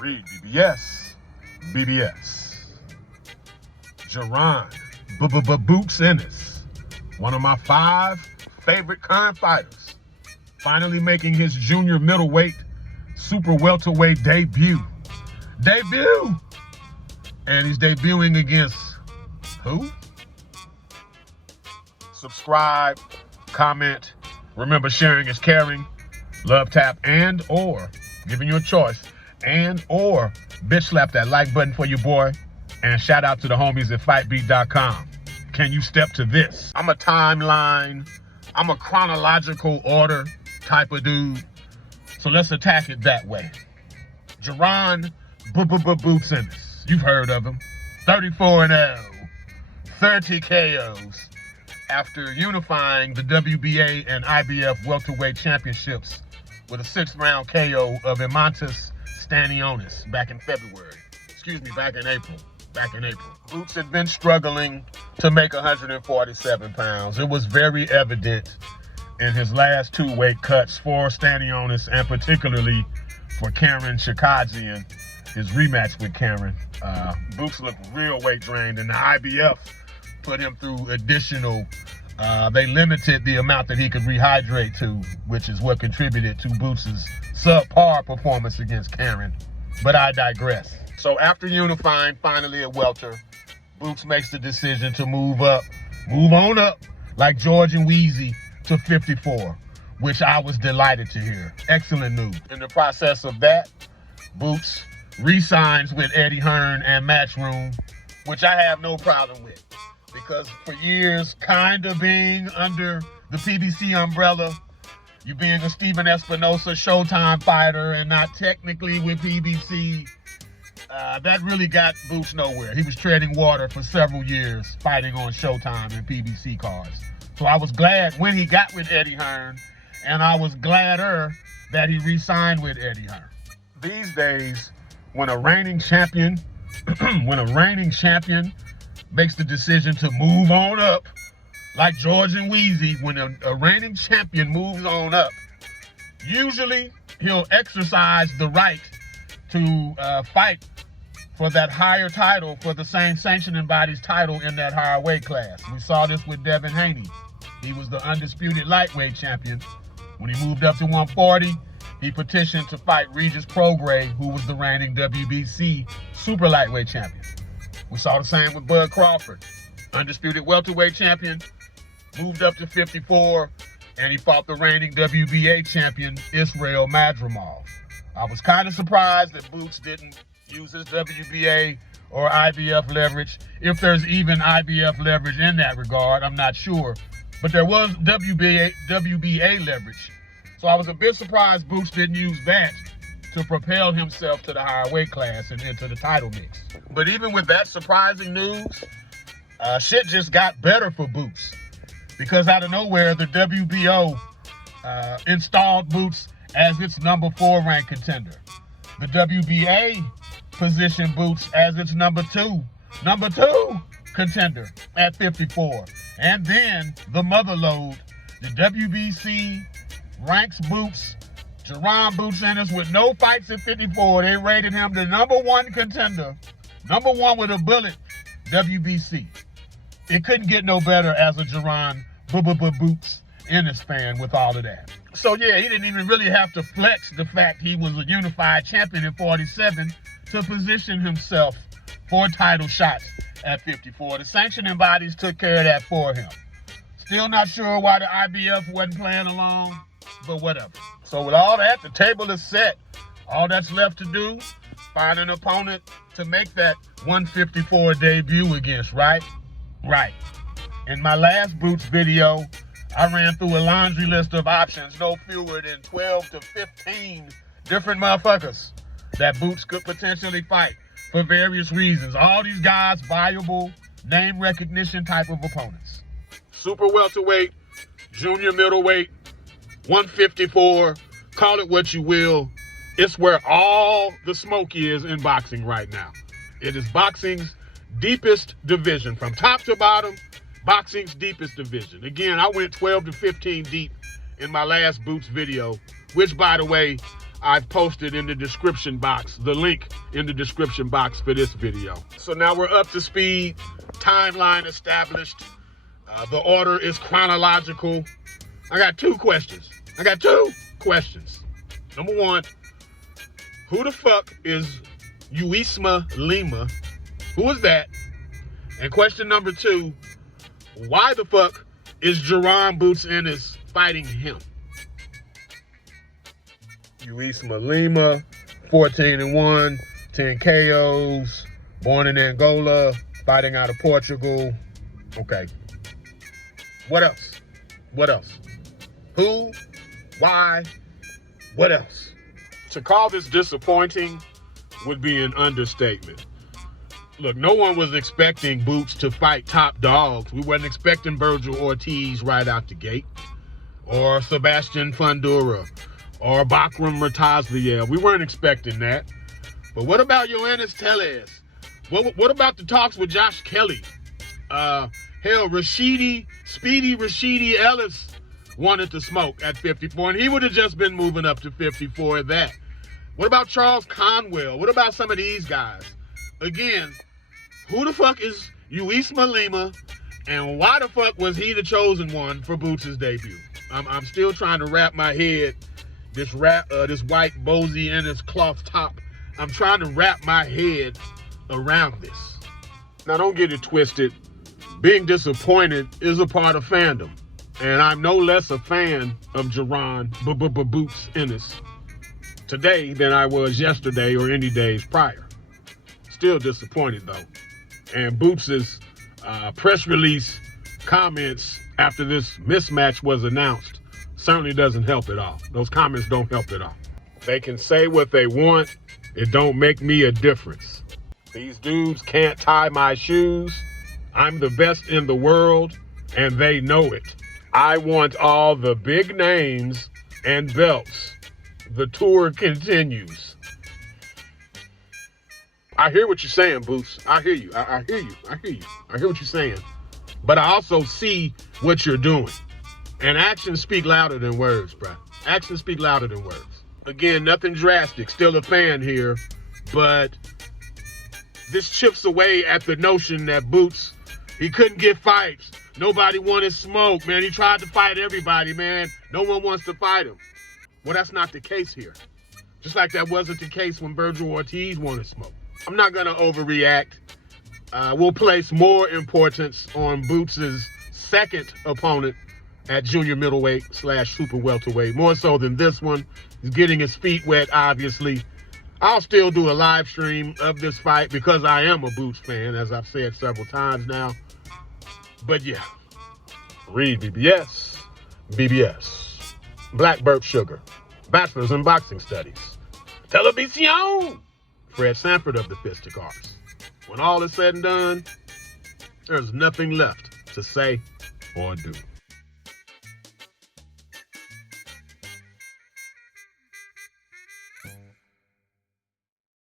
REED-BBS, BBS. Jaron, Boots Ennis, one of my 5 favorite current fighters, finally making his junior middleweight, super welterweight debut. And he's debuting against who? Subscribe, comment. Remember, sharing is caring. Love tap and or giving you a choice and or bitch slap that like button for your boy. And shout out to the homies at fightbeat.com. Can you step to this? I'm a timeline, I'm a chronological order type of dude. So let's attack it that way. Jaron Boots Ennis. You've heard of him. 34-0, 30 KOs. After unifying the WBA and IBF welterweight championships with a 6th round KO of Ennis back in April. Boots had been struggling to make 147 pounds. It was very evident in his last 2 weight cuts for Stanionis and particularly for Karen Chikadzian, his rematch with Karen. Boots looked real weight drained, and the IBF put him through additional, they limited the amount that he could rehydrate to, which is what contributed to Boots' subpar performance against Karen. But I digress. So after unifying finally at welter, Boots makes the decision to move on up, like George and Wheezy, to 54, which I was delighted to hear. Excellent news. In the process of that, Boots re-signs with Eddie Hearn and Matchroom, which I have no problem with, because for years, kind of being under the PBC umbrella, you being a Steven Espinosa Showtime fighter and not technically with PBC, that really got Boots nowhere. He was treading water for several years, fighting on Showtime and PBC cards. So I was glad when he got with Eddie Hearn, and I was gladder that he re-signed with Eddie Hearn. These days, when a reigning champion, makes the decision to move on up, like George and Wheezy, when a reigning champion moves on up, usually he'll exercise the right to fight for that higher title, for the same sanctioning body's title in that higher weight class. We saw this with Devin Haney. He was the undisputed lightweight champion. When he moved up to 140, he petitioned to fight Regis Prograis, who was the reigning WBC super lightweight champion. We saw the same with Bud Crawford, undisputed welterweight champion, moved up to 54, and he fought the reigning WBA champion, Israel Madrimov. I was kind of surprised that Boots didn't use his WBA or IBF leverage. If there's even IBF leverage in that regard, I'm not sure. But there was WBA leverage. So I was a bit surprised Boots didn't use that to propel himself to the higher weight class and into the title mix. But even with that surprising news, shit just got better for Boots. Because out of nowhere, the WBO installed Boots as its number 4 ranked contender. The WBA positioned Boots as its number 2 contender at 54. And then the mother load, the WBC ranks Boots, Jaron Boots Ennis, with no fights at 54. They rated him the number 1 contender, number 1 with a bullet, WBC. It couldn't get no better as a Jaron Boots Ennis fan with all of that. So yeah, he didn't even really have to flex the fact he was a unified champion in 47 to position himself for title shots at 54. The sanctioning bodies took care of that for him. Still not sure why the IBF wasn't playing along, but whatever. So with all that, the table is set. All that's left to do, find an opponent to make that 154 debut against, right? Right. In my last Boots video, I ran through a laundry list of options, no fewer than 12 to 15 different motherfuckers that Boots could potentially fight for various reasons. All these guys, viable, name recognition type of opponents. Super welterweight, junior middleweight, 154, call it what you will. It's where all the smoke is in boxing right now. It is boxing's deepest division. From top to bottom, boxing's deepest division. Again, I went 12 to 15 deep in my last Boots video, which, by the way, I've posted in the description box, the link in the description box for this video. So now we're up to speed, timeline established. The order is chronological. I got two questions. Number one, who the fuck is Uisma Lima? Who is that? And question number two, why the fuck is Jaron Boots Ennis fighting him? Uisma Lima, 14-1, 10 KOs, born in Angola, fighting out of Portugal. Okay. What else? Who? Why? What else? To call this disappointing would be an understatement. Look, no one was expecting Boots to fight top dogs. We wasn't expecting Virgil Ortiz right out the gate, or Sebastian Fundora, or Bakram Murtazliev. We weren't expecting that. But what about Ennis Tellez? What about the talks with Josh Kelly? Hell, Speedy Rashidi Ellis wanted to smoke at 54, and he would have just been moving up to 54 at that. What about Charles Conwell? What about some of these guys? Again, who the fuck is Uisma Lima, and why the fuck was he the chosen one for Boots' debut? I'm still trying to wrap my head, this white Bozy Ennis cloth top. I'm trying to wrap my head around this. Now, don't get it twisted. Being disappointed is a part of fandom, and I'm no less a fan of Jaron Boots Ennis today than I was yesterday or any days prior. Still disappointed though. And Boots' press release comments after this mismatch was announced certainly doesn't help at all. Those comments don't help at all. They can say what they want. It don't make me a difference. These dudes can't tie my shoes. I'm the best in the world, and they know it. I want all the big names and belts. The tour continues. I hear what you're saying, Boots. I hear you. I hear what you're saying. But I also see what you're doing. And actions speak louder than words, bro. Actions speak louder than words. Again, nothing drastic. Still a fan here. But this chips away at the notion that Boots, he couldn't get fights. Nobody wanted smoke, man. He tried to fight everybody, man. No one wants to fight him. Well, that's not the case here. Just like that wasn't the case when Virgil Ortiz wanted smoke. I'm not going to overreact. We'll place more importance on Boots' second opponent at junior middleweight / super welterweight, more so than this one. He's getting his feet wet, obviously. I'll still do a live stream of this fight because I am a Boots fan, as I've said several times now. But yeah, REED-BBS, BBS, Black Burp Sugar, Bachelor's in Boxing Studies, Television, Fred Sanford of the Fistic Arts. When all is said and done, there's nothing left to say or do.